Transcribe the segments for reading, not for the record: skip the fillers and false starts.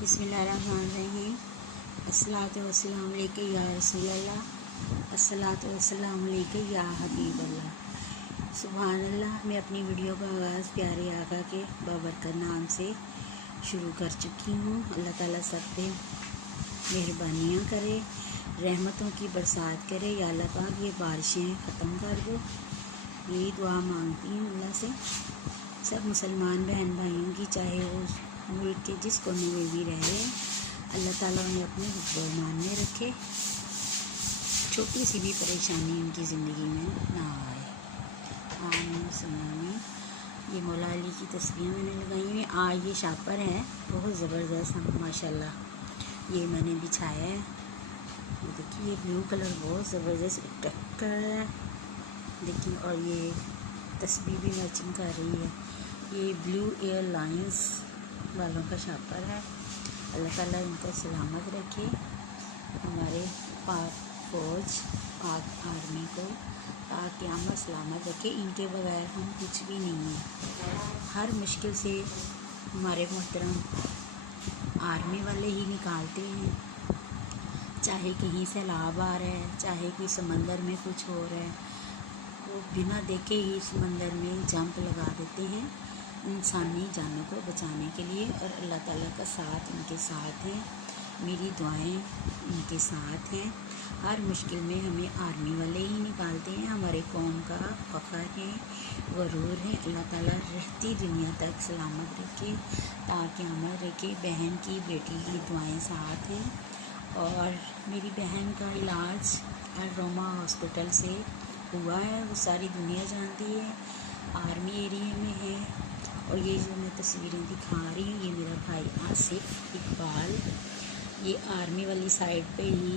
बिस्मिल्लाहिर्रहमानिर्रहीम। अस्सलातु वस्सलामु अलैका या रसूल अल्लाह, अस्सलातु वस्सलामु अलैका या हबीब अल्लाह। सुभान अल्लाह। मैं अपनी वीडियो का आगाज़ प्यारे आका के बाबरकत नाम से शुरू कर चुकी हूँ। अल्लाह ताला सब पे मेहरबानियाँ करे, रहमतों की बरसात करे। या अल्लाह पाक ये बारिशें ख़त्म कर दो, यही दुआ मांगती हूँ अल्लाह से। सब मुसलमान बहन भाइयों की, चाहे वो मुल्क के जिस कोने में भी रह रहे हैं, अल्लाह ताला उन्हें अपने हुक्म में रखे, छोटी सी भी परेशानी उनकी ज़िंदगी में ना आए। आमीन सुनामी। ये मौला अली की तस्वीरें मैंने लगाई हुई हैं। आज ये शापर है बहुत ज़बरदस्त माशाल्लाह, ये मैंने बिछाया है। ये देखिए, ये ब्लू कलर बहुत ज़बरदस्त टक्कर है देखिए, और ये तस्वीर भी मैचिंग कर रही है। ये ब्लू एयरलाइंस वालों का शापर है। अल्लाह ताला इनको सलामत रखे, हमारे पाक फ़ौज पाक आर्मी को पाक क़यामत सलामत रखे। इनके बगैर हम कुछ भी नहीं हैं। हर मुश्किल से हमारे मोहतरम आर्मी वाले ही निकालते हैं, चाहे कहीं सैलाब आ रहा है, चाहे कोई समंदर में कुछ हो रहा है, वो बिना देखे ही समंदर में जंप लगा देते हैं इंसानी जानों को बचाने के लिए। और अल्लाह ताला का साथ उनके साथ है, मेरी दुआएं उनके साथ हैं। हर मुश्किल में हमें आर्मी वाले ही निकालते हैं, हमारे कौम का फ़ख्र है, गरूर है। अल्लाह ताला रहती दुनिया तक सलामत रखे, ताकि अमर रखे। बहन की बेटी की दुआएं साथ हैं। और मेरी बहन का इलाज रोमा हॉस्पिटल से हुआ है, वो सारी दुनिया जानती है, आर्मी एरिया में है। और ये जो मैं तस्वीरें दिखा रही हूँ, ये मेरा भाई आसिफ इकबाल, ये आर्मी वाली साइड पे ही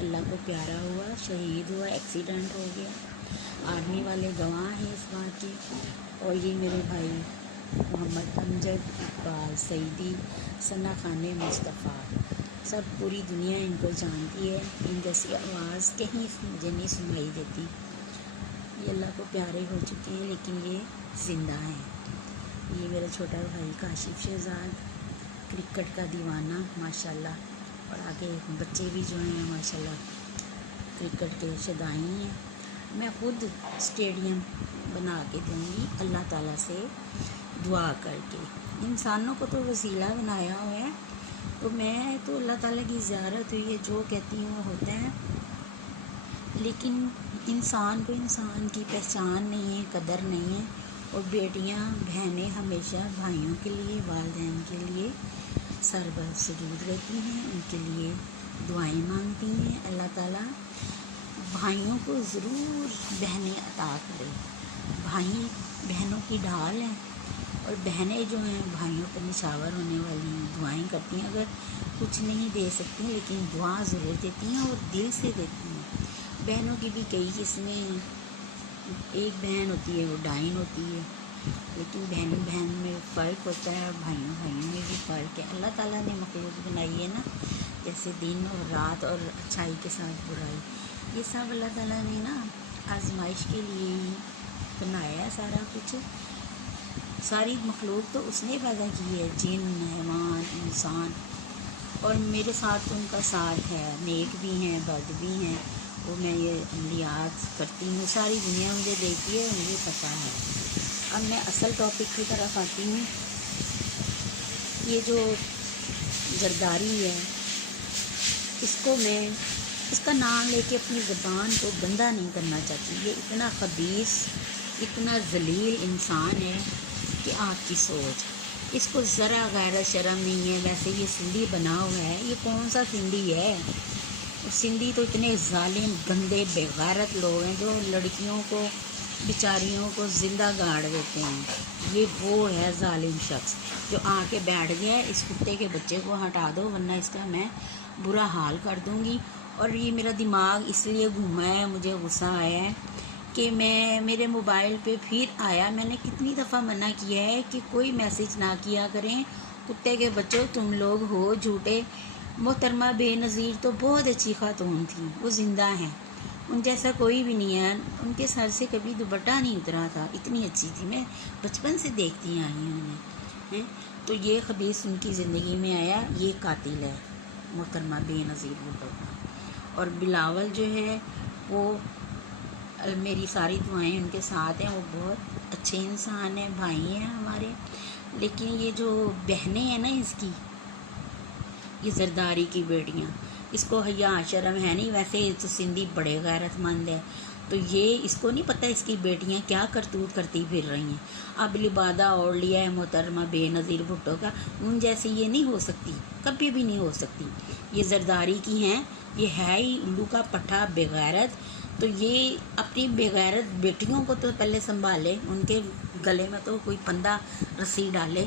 अल्लाह को प्यारा हुआ, शहीद हुआ, एक्सीडेंट हो गया। आर्मी वाले गवाह हैं इस बात के। और ये मेरे भाई मोहम्मद अमजद इकबाल सईदी, सना खाने मुस्तफ़ा, सब पूरी दुनिया इनको जानती है। इन जैसी आवाज़ कहीं मुझे नहीं सुनाई देती। ये अल्लाह को प्यारे हो चुके हैं, लेकिन ये ज़िंदा हैं। ये मेरा छोटा भाई काशिफ शहजाद, क्रिकेट का दीवाना माशाल्लाह। और आगे बच्चे भी जो हैं माशाल्लाह क्रिकेट के शदाई हैं। मैं खुद स्टेडियम बना के दूँगी अल्लाह ताला से दुआ करके। इंसानों को तो वसीला बनाया हुआ है, तो मैं तो अल्लाह ताला की ज़ियारत हुई है, जो कहती हूँ वो होता है। लेकिन इंसान को इंसान की पहचान नहीं है, कदर नहीं है। और बेटियां बहनें हमेशा भाइयों के लिए, वालिदैन के लिए सरबर सुजूद रहती हैं, उनके लिए दुआएं मांगती हैं। अल्लाह ताला भाइयों को ज़रूर बहनें अता करे। भाई बहनों की ढाल हैं, और बहनें जो हैं भाइयों पर निछावर होने वाली दुआएं करती हैं। अगर कुछ नहीं दे सकती, लेकिन दुआ ज़रूर देती हैं, और दिल से देती हैं। बहनों की भी कई किस्में, एक बहन होती है वो डाइन होती है, लेकिन बहन बहन में फ़र्क होता है, और भाइयों भाइयों में भी फ़र्क है। अल्लाह ताला ने मखलूक बनाई है ना, जैसे दिन और रात, और अच्छाई के साथ बुराई, ये सब अल्लाह ताला ने ना आजमाइश के लिए ही बनाया है सारा कुछ। सारी मखलूक तो उसने पैदा की है, जिन, हैवान, इंसान। और मेरे साथ तो उनका साथ है, नेक भी हैं, बद भी हैं। वो मैं ये अमलियात करती हूँ, सारी दुनिया मुझे देखती है, मुझे पता है। अब मैं असल टॉपिक की तरफ आती हूँ। ये जो जरदारी है, इसको मैं इसका नाम लेके अपनी ज़बान को गंदा नहीं करना चाहती। ये इतना खबीस, इतना जलील इंसान है कि आपकी सोच, इसको ज़रा गैरत शर्म नहीं है। वैसे ये सिंधी बना हुआ है, ये कौन सा सिंधी है? सिंधी तो इतने जालिम, गंदे, बेगैरत लोग हैं जो लड़कियों को, बेचारियों को ज़िंदा गाड़ देते हैं। ये वो है जालिम शख्स जो आके बैठ गया है। इस कुत्ते के बच्चे को हटा दो, वरना इसका मैं बुरा हाल कर दूँगी। और ये मेरा दिमाग इसलिए घूमा है, मुझे गुस्सा आया है कि मेरे मोबाइल पे फिर आया। मैंने कितनी दफ़ा मना किया है कि कोई मैसेज ना किया करें। कुत्ते के बच्चों, तुम लोग हो झूठे। मोहतरमा बेनज़ीर तो बहुत अच्छी खातून थी, वो ज़िंदा हैं, उन जैसा कोई भी नहीं है। उनके सर से कभी दुपट्टा नहीं उतरा था, इतनी अच्छी थी। मैं बचपन से देखती आई हूँ उन्हें, हैं। تو یہ خبیث ان کی زندگی میں آیا، یہ قاتل ہے محترمہ بے نظیر بھٹو کا۔ اور بلاول جو ہے وہ میری ساری دعائیں ان کے ساتھ ہیں، وہ بہت اچھے انسان ہیں، بھائی ہیں ہمارے۔ لیکن یہ جو بہنیں ہیں نا اس کی، یہ زرداری کی بیٹیاں، اس کو حیا شرم ہے نہیں، ویسے تو سندھی بڑے غیرت مند ہے، تو یہ اس کو نہیں پتہ اس کی بیٹیاں کیا کرتوت کرتی پھر رہی ہیں۔ اب لبادہ اوڑھ لیا ہے محترمہ بے نظیر بھٹو کا، ان جیسی یہ نہیں ہو سکتی، کبھی بھی نہیں ہو سکتی۔ یہ زرداری کی ہیں، یہ ہے ہی الو کا پٹھا بغیرت۔ تو یہ اپنی بغیرت بیٹیوں کو تو پہلے سنبھالے، ان کے گلے میں تو کوئی پندہ رسی ڈالے۔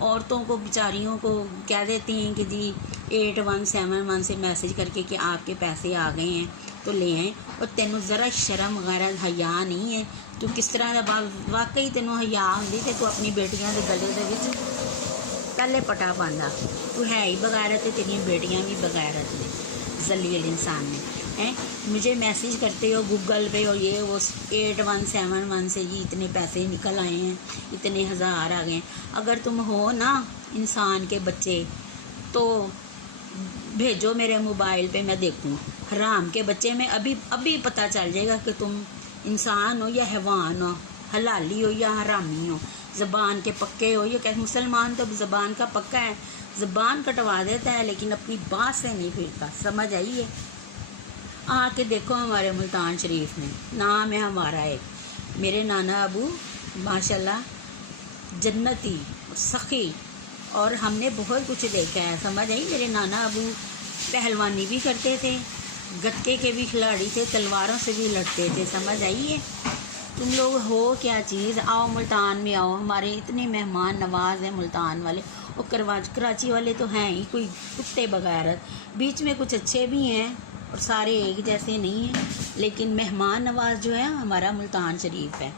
عورتوں کو بیچاریوں کو کہہ دیتی ہیں کہ جی 8171 سے میسج کر کے کہ آپ کے پیسے آ گئے ہیں تو لے آئیں، اور تینوں ذرا شرم غیرت حیا نہیں ہے۔ تو کس طرح دا واقعی تینوں حیا ہوندی تے تو اپنی بیٹیاں دے گلے دے وچ پہلے پٹا پاندا۔ تو ہے ہی بغیرت، تیریاں بیٹیاں بھی بغیرت نے، ذلیل انسان نے۔ مجھے میسیج کرتے ہو گوگل پہ اور یہ وہ 8171 سے جی اتنے پیسے نکل آئے ہیں، اتنے ہزار آ گئے ہیں۔ اگر تم ہو نا انسان کے بچے تو بھیجو میرے موبائل پہ، میں دیکھوں۔ حرام کے بچے میں ابھی پتہ چل جائے گا کہ تم انسان ہو یا حیوان ہو، حلالی ہو یا حرامی ہو، زبان کے پکے ہو یا کہ مسلمان تو زبان کا پکا ہے، زبان کٹوا دیتا ہے لیکن اپنی بات سے نہیں پھرتا۔ سمجھ آئی ہے؟ آ کے دیکھو ہمارے ملتان شریف میں، نام ہے ہمارا ایک، میرے نانا ابو ماشاءاللہ جنتی سخی، اور ہم نے بہت کچھ دیکھا ہے۔ سمجھ آئی؟ میرے نانا ابو پہلوانی بھی کرتے تھے، گتکے کے بھی کھلاڑی تھے، تلواروں سے بھی لڑتے تھے۔ سمجھ آئی ہے؟ تم لوگ ہو کیا چیز؟ آؤ ملتان میں آؤ، ہمارے اتنے مہمان نواز ہیں ملتان والے، اور کراچی والے تو ہیں ہی کوئی کتے بغیرت، بیچ میں کچھ اچھے بھی ہیں اور سارے ایک جیسے نہیں ہیں، لیکن مہمان نواز جو ہے ہمارا ملتان شریف ہے۔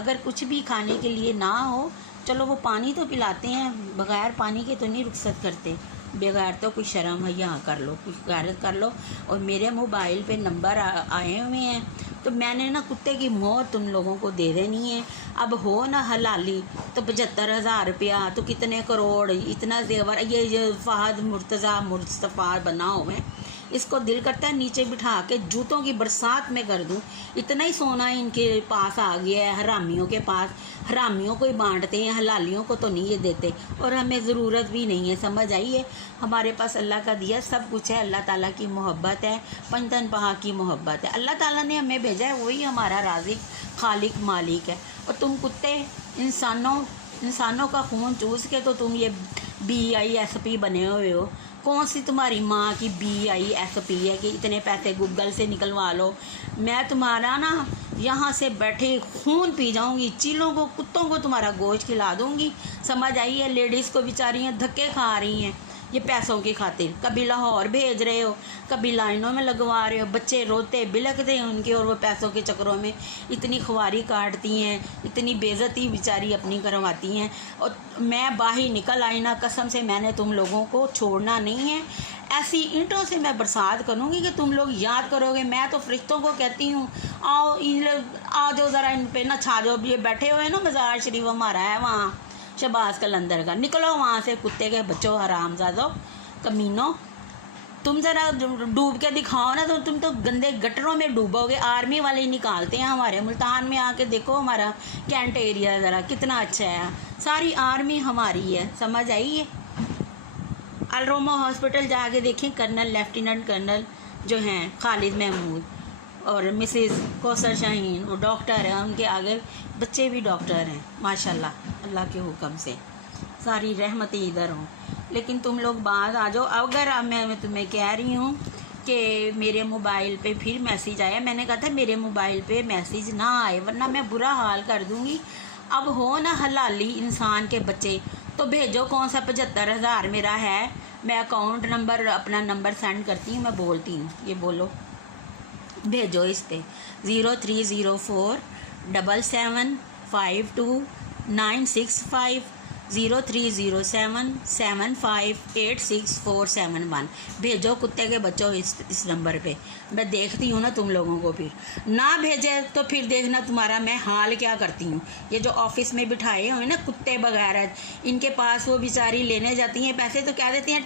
اگر کچھ بھی کھانے کے لیے نہ ہو، چلو وہ پانی تو پلاتے ہیں، بغیر پانی کے تو نہیں رخصت کرتے۔ بغیر تو کوئی شرم حیا کر لو، کچھ غیرت کر لو۔ اور میرے موبائل پہ نمبر آئے ہوئے ہیں تو میں نے نا کتے کی موت تم لوگوں کو دے دینی ہے۔ اب ہو نا حلالی تو 75,000 روپیہ تو کتنے کروڑ، اتنا زیور، یہ فہد مرتضیٰ مصطفیٰ بنا ہوئے ہیں، اس کو دل کرتا ہے نیچے بٹھا کے جوتوں کی برسات میں کر دوں۔ اتنا ہی سونا ان کے پاس آ گیا ہے، حرامیوں کے پاس، حرامیوں کو ہی بانٹتے ہیں، حلالیوں کو تو نہیں یہ دیتے، اور ہمیں ضرورت بھی نہیں ہے۔ سمجھ آئی ہے؟ ہمارے پاس اللہ کا دیا سب کچھ ہے، اللہ تعالیٰ کی محبت ہے، پنجتن پہا کی محبت ہے، اللہ تعالیٰ نے ہمیں بھیجا ہے، وہی ہمارا رازق خالق مالک ہے۔ اور تم کتے انسانوں کا خون چوس کے تو تم یہ BISP بنے ہوئے ہو۔ کون سی تمہاری ماں کی BISP ہے کہ اتنے پیسے گوگل سے نکلوا لو؟ میں تمہارا نا یہاں سے بیٹھے خون پی جاؤں گی، چیلوں کو کتوں کو تمہارا گوشت کھلا دوں گی۔ سمجھ آئی ہے؟ لیڈیز کو بیچاریاں دھکے کھا رہی ہیں یہ پیسوں کی خاطر، کبھی لاہور بھیج رہے ہو، کبھی لائنوں میں لگوا رہے ہو، بچے روتے بلکتے ہیں ان کے، اور وہ پیسوں کے چکروں میں اتنی خواری کاٹتی ہیں، اتنی بے عزتی بیچاری اپنی کرواتی ہیں۔ اور میں باہر نکل آئی نا، قسم سے میں نے تم لوگوں کو چھوڑنا نہیں ہے، ایسی اینٹوں سے میں برسات کروں گی کہ تم لوگ یاد کرو گے۔ میں تو فرشتوں کو کہتی ہوں آؤ آ جاؤ ذرا ان پہ نہ چھا جاؤ، یہ بیٹھے ہوئے نا مزار شریف ہمارا ہے وہاں شہباز قلندر کا، نکلو وہاں سے کتے کے بچوں، حرام زادو کمینوں، تم ذرا ڈوب کے دکھاؤ نا، تو تم تو گندے گٹروں میں ڈوبو گے۔ آرمی والے نکالتے ہیں ہمارے ملتان میں، آ کے دیکھو ہمارا کینٹ ایریا ذرا کتنا اچھا ہے، ساری آرمی ہماری ہے۔ سمجھ آئی ہے؟ الروما ہاسپٹل جا کے دیکھیں، کرنل لیفٹیننٹ کرنل جو ہیں خالد محمود اور مسز کوثر شاہین، وہ ڈاکٹر ہیں، ان کے آگے بچے بھی ڈاکٹر ہیں ماشاءاللہ، اللہ کے حکم سے ساری رحمتیں ادھر ہوں۔ لیکن تم لوگ بعد آ جاؤ۔ اگر میں تمہیں کہہ رہی ہوں کہ میرے موبائل پہ پھر میسیج آیا، میں نے کہا تھا میرے موبائل پہ میسیج نہ آئے ورنہ میں برا حال کر دوں گی۔ اب ہو نا حلالی انسان کے بچے تو بھیجو، کون سا 75,000 میرا ہے، میں اکاؤنٹ نمبر اپنا نمبر سینڈ کرتی ہوں، میں بولتی ہوں، یہ بولو بھیجو اس پہ 0304775296 0307758647 भेजो कुत्ते के बच्चों इस नंबर पे। मैं देखती हूँ ना तुम लोगों को, फिर ना भेजे तो फिर देखना तुम्हारा मैं हाल क्या करती हूँ। ये जो ऑफिस में बिठाए हुए ना कुत्ते वगैरह, इनके पास वो बेचारी लेने जाती हैं पैसे तो क्या देती हैं